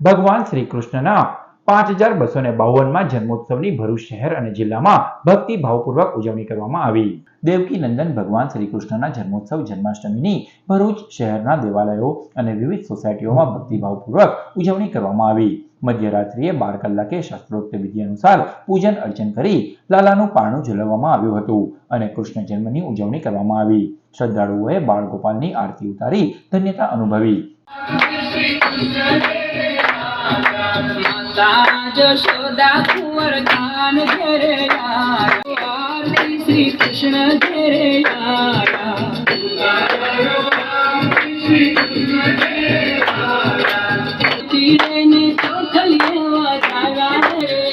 ભગવાન શ્રી કૃષ્ણના પાંચ હજાર બસો ને બાવનમાં જન્મોત્સવની ભરૂચ શહેર અને જિલ્લામાં ભક્તિ ભાવપૂર્વક ઉજવણી કરવામાં આવી. દેવકી નંદન ભગવાન શ્રી કૃષ્ણના જન્મોત્સવ જન્માષ્ટમીની ભરૂચ શહેરના દેવાલયો અને વિવિધ સોસાયટીઓમાં ભક્તિભાવપૂર્વક ઉજવણી કરવામાં આવી. મધ્યરાત્રિએ બાર કલાકે શાસ્ત્રોક્ત વિધિ અનુસાર પૂજન અર્ચન કરી લાલાનું પારણું ઝુલવવામાં આવ્યું હતું અને કૃષ્ણ જન્મની ઉજવણી કરવામાં આવી. શ્રદ્ધાળુઓએ બાળ ગોપાલની આરતી ઉતારી ધન્યતા અનુભવી. જશોદા કુંવર કાન ઘેરે આરતી શ્રી કૃષ્ણ ઘેરે આયા તીરેને ચોથલીએ વાજાયા ઘેરે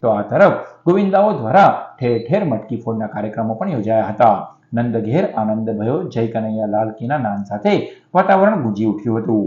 તો આ તરફ ગોવિંદાઓ દ્વારા ઠેર ઠેર મટકી ફોડના કાર્યક્રમો પણ યોજાયા હતા. નંદ ઘેર આનંદ ભયો જય કનૈયા લાલ કીના નામ સાથે વાતાવરણ ગુંજી ઉઠ્યું હતું.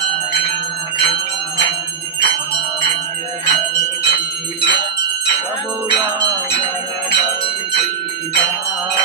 呀。